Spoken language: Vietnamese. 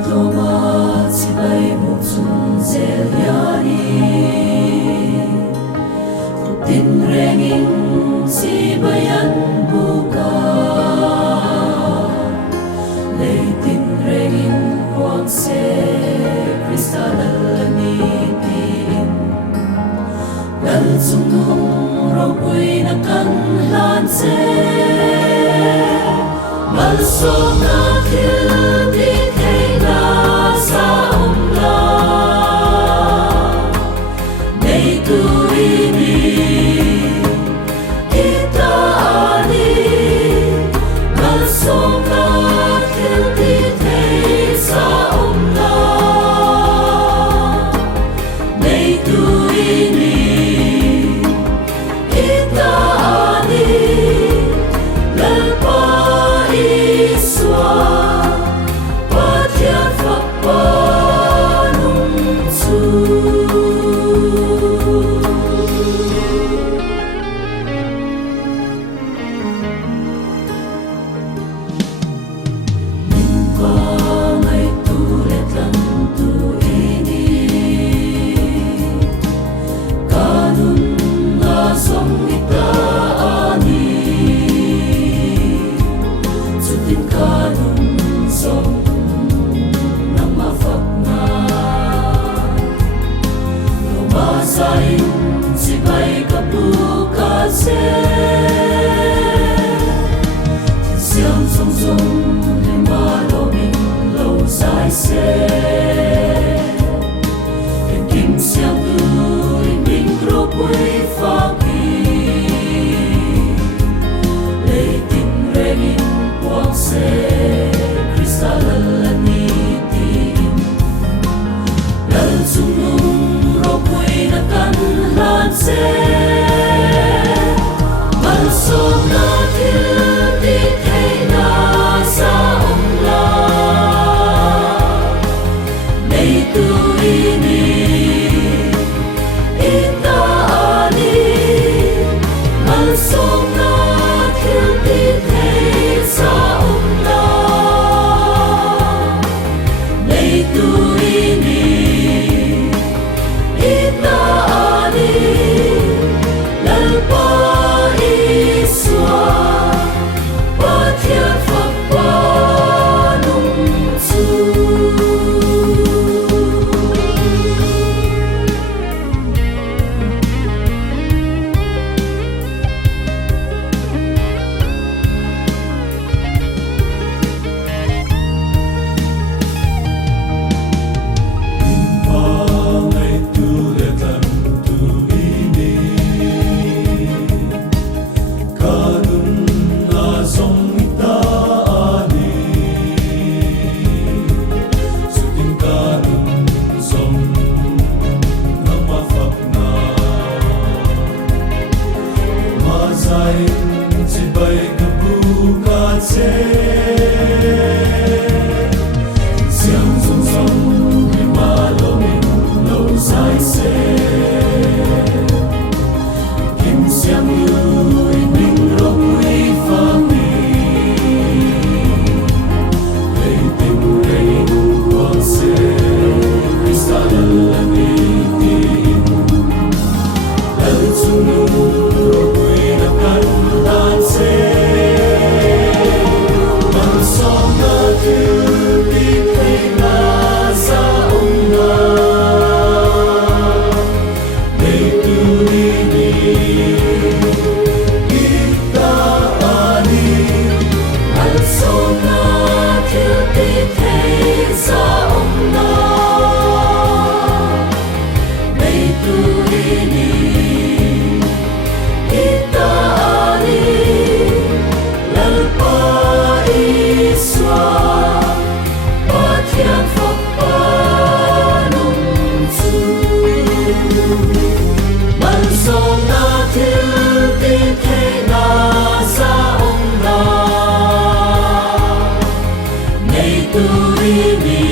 Toma sibay mo tsunzelyani Kutin renging sibayan buka Leitin renging huang se kristalanitin Lal sunung robuy na kanlan se Malsong na kildi kay nasa umla May tuwini kita ani Malsong na kildi kay sa umla May tuwini kita ani Lalpa iswa Patiat fakpanung su Mingpangay tulet lang tu ini Kanun lasong itaani Sutin kanun song nang mafakna Lumasain sibay kapukase Siyang song song lima loming low sai se Kim siyang tu ring tropoy faki Leiting renging huang se kristalanitin Lal sunung ropoy na kanlan se Malsong na kildi kay nasa umla May tuwini itaani Malsong na kildi kay sa umla May tuwini itaani Lalpa iswa Patiat fakpanung su Mingpangay tulet lang tu ini Kanun lasong itaani Sutin kanun song nang mafakna Lumasain sibay kabukat se Siyang song song lima loming low sai se Kim siyang luy ning robuy faki Leiting renging huang se kristalanitin Lal sunung robuy na kanlan se Malsong na kildi kay nasa umla May tuwini itaani Malsong na kildi kay sa umla May tuwini itaani Lalpa iswa Patiat fakpanung su Malsong na kildi kay nasa umla May tuwini